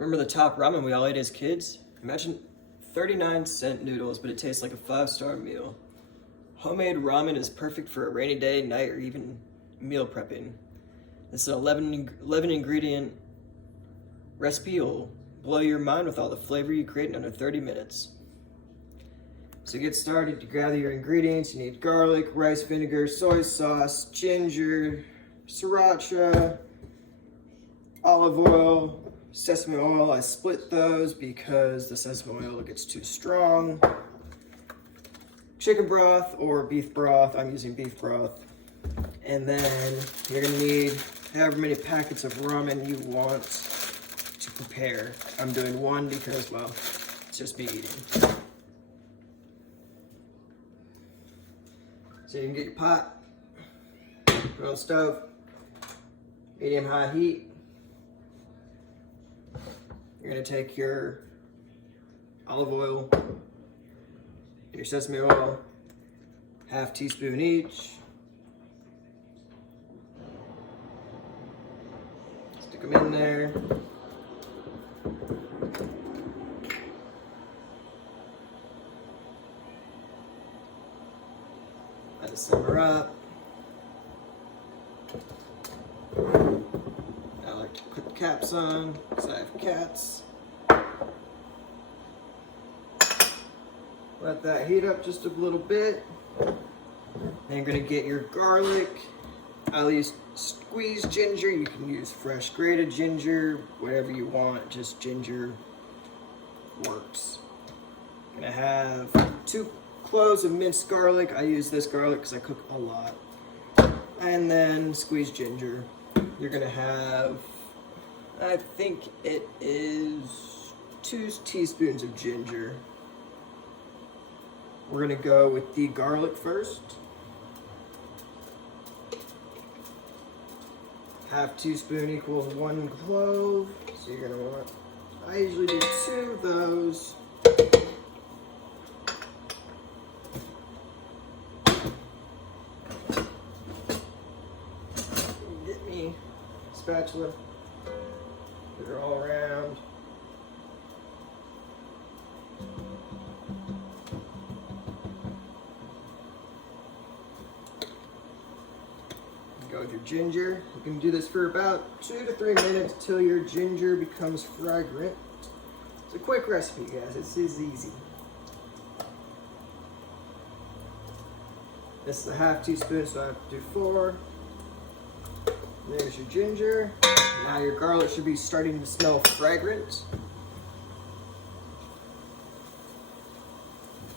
Remember the top ramen we all ate as kids? Imagine 39-cent noodles, but it tastes like a 5-star meal. Homemade ramen is perfect for a rainy day, night, or even meal prepping. This is an 11 ingredient recipe will blow your mind with all the flavor you create in under 30 minutes. So to get started, you gather your ingredients. You need garlic, rice vinegar, soy sauce, ginger, sriracha, olive oil, sesame oil. I split those because the sesame oil gets too strong. Chicken broth or beef broth. I'm using beef broth. And then you're gonna need however many packets of ramen you want to prepare. I'm doing one because, well, it's just me eating. So you can get your pot, put it on the stove, medium-high heat. You're gonna take your olive oil and your sesame oil, half teaspoon each. Stick them in there. Let it simmer up. I like to put the caps on because I have cats. Let that heat up just a little bit. Then you're gonna get your garlic. I use squeezed ginger. You can use fresh grated ginger, whatever you want, just ginger works. Gonna have 2 cloves of minced garlic. I use this garlic because I cook a lot. And then squeezed ginger. You're gonna have, I think it is 2 teaspoons of ginger. We're gonna go with the garlic first. Half teaspoon equals 1 clove. So you're gonna want, I usually do 2 of those. Get me a spatula, put it all around. Go with your ginger. You can do this for about 2 to 3 minutes until your ginger becomes fragrant. It's a quick recipe, guys. It's easy. This is a half teaspoon, so I have to do 4. There's your ginger. Now your garlic should be starting to smell fragrant.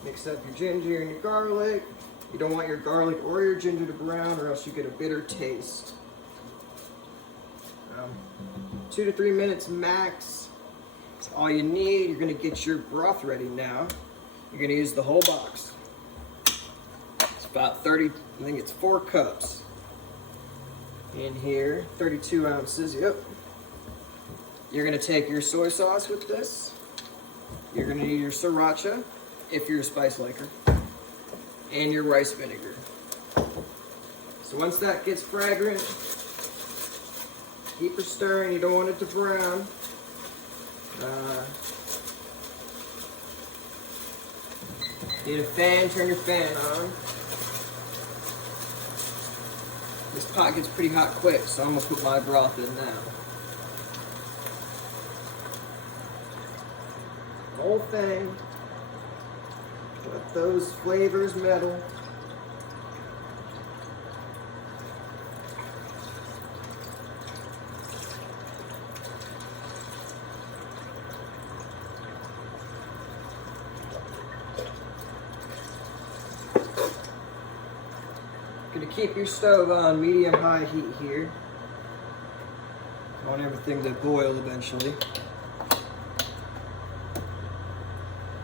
Mix up your ginger and your garlic. You don't want your garlic or your ginger to brown or else you get a bitter taste. 2 to 3 minutes max. That's all you need. You're gonna get your broth ready now. You're gonna use the whole box. It's about 30, I think it's 4 cups. In here, 32 ounces, yep. You're gonna take your soy sauce with this. You're gonna need your sriracha, if you're a spice liker, and your rice vinegar. So once that gets fragrant, keep her stirring. You don't want it to brown. Need a fan, turn your fan on. This pot gets pretty hot quick, so I'm gonna put my broth in now. The whole thing. Let those flavors melt. Gonna keep your stove on medium-high heat here. I want everything to boil eventually.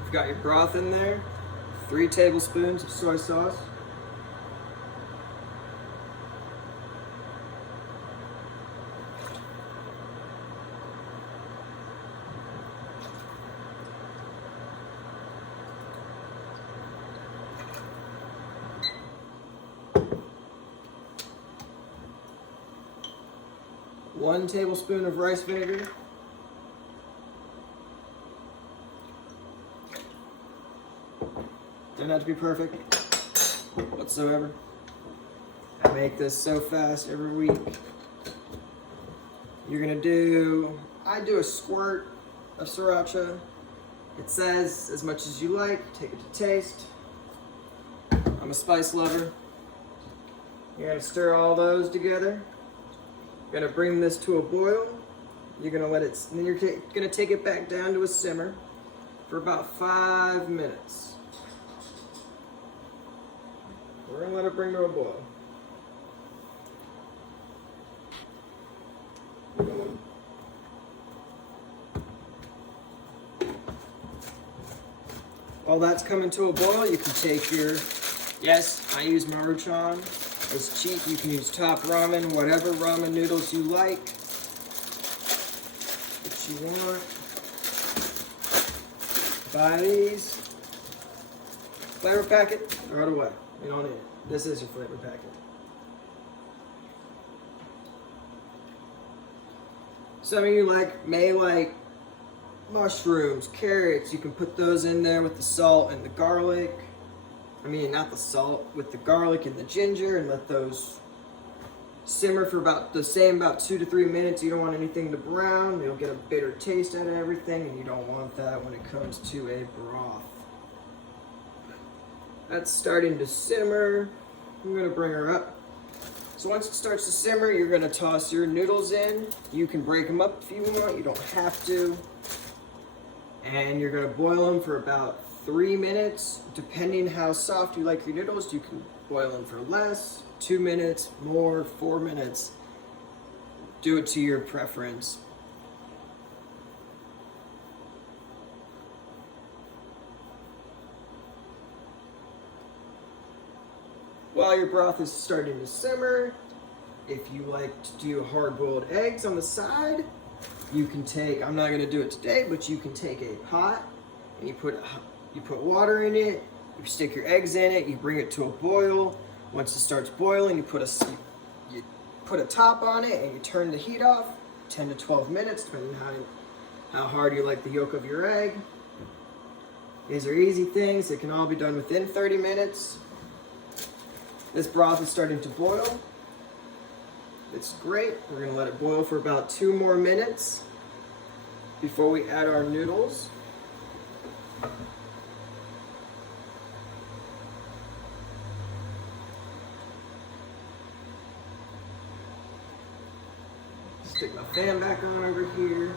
You've got your broth in there. 3 tablespoons of soy sauce. One tablespoon of rice vinegar. Doesn't have to be perfect whatsoever. I make this so fast every week. I do a squirt of sriracha. It says as much as you like, take it to taste. I'm a spice lover. You're gonna stir all those together. You're gonna bring this to a boil. You're gonna let it, and then you're gonna take it back down to a simmer for about 5 minutes. We're gonna let it bring to a boil. While that's coming to a boil, you can take your, yes, I use Maruchan. It's cheap. You can use top ramen, whatever ramen noodles you like. What you want. Buy these. Flavor packet, throw it away. You don't need it. This is your flavor packet. Some of you may like mushrooms, carrots. You can put those in there with the salt and the garlic. I mean, not the salt, with the garlic and the ginger, and let those simmer for about 2 to 3 minutes. You don't want anything to brown. You'll get a bitter taste out of everything, and you don't want that when it comes to a broth. That's starting to simmer. I'm gonna bring her up. So once it starts to simmer, you're gonna toss your noodles in. You can break them up if you want, you don't have to. And you're gonna boil them for about 3 minutes. Depending how soft you like your noodles, you can boil them for less, 2 minutes, more, 4 minutes. Do it to your preference. While your broth is starting to simmer, if you like to do hard-boiled eggs on the side, you can take, I'm not gonna do it today, but you can take a pot and you put water in it, you stick your eggs in it, you bring it to a boil. Once it starts boiling, you put a top on it and you turn the heat off, 10 to 12 minutes, depending on how hard you like the yolk of your egg. These are easy things, it can all be done within 30 minutes. This broth is starting to boil. It's great. We're gonna let it boil for about 2 more minutes before we add our noodles. Stick my fan back on over here.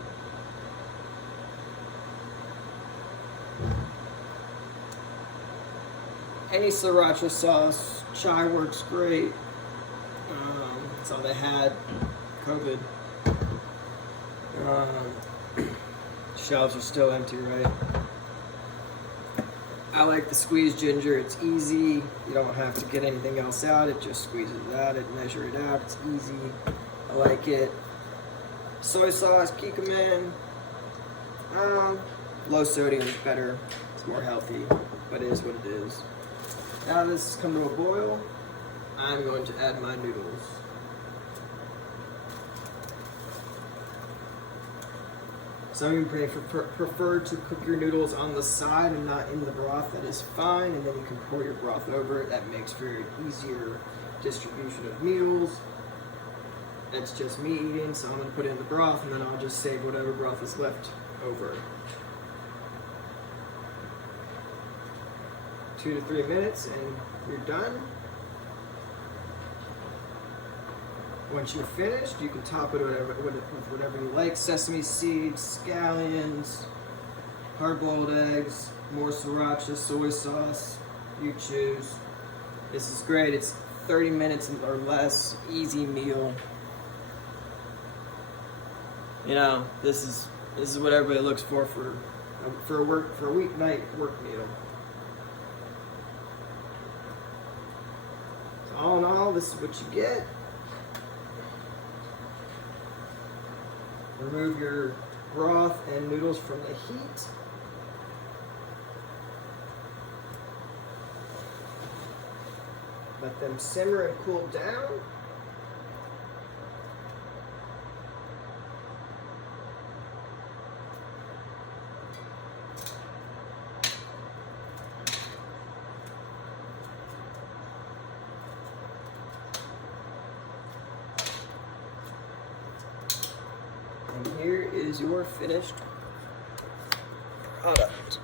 Any sriracha sauce, chai works great. That's all they had, COVID. Shelves are still empty, right? I like the squeezed ginger, it's easy. You don't have to get anything else out, it just squeezes it out, measure it out, it's easy. I like it. Soy sauce, Kikkoman. Low sodium is better, it's more healthy, but it is what it is. Now this has come to a boil, I'm going to add my noodles. Some of you prefer to cook your noodles on the side and not in the broth. That is fine, and then you can pour your broth over it. That makes for an easier distribution of meals. That's just me eating, so I'm going to put it in the broth, and then I'll just save whatever broth is left over. 2 to 3 minutes and you're done. Once you're finished, you can top it with whatever you like. Sesame seeds, scallions, hard-boiled eggs, more sriracha, soy sauce, you choose. This is great. It's 30 minutes or less, easy meal. You know, this is what everybody looks for a weeknight work meal. All in all, this is what you get. Remove your broth and noodles from the heat. Let them simmer and cool down. And here is your finished product.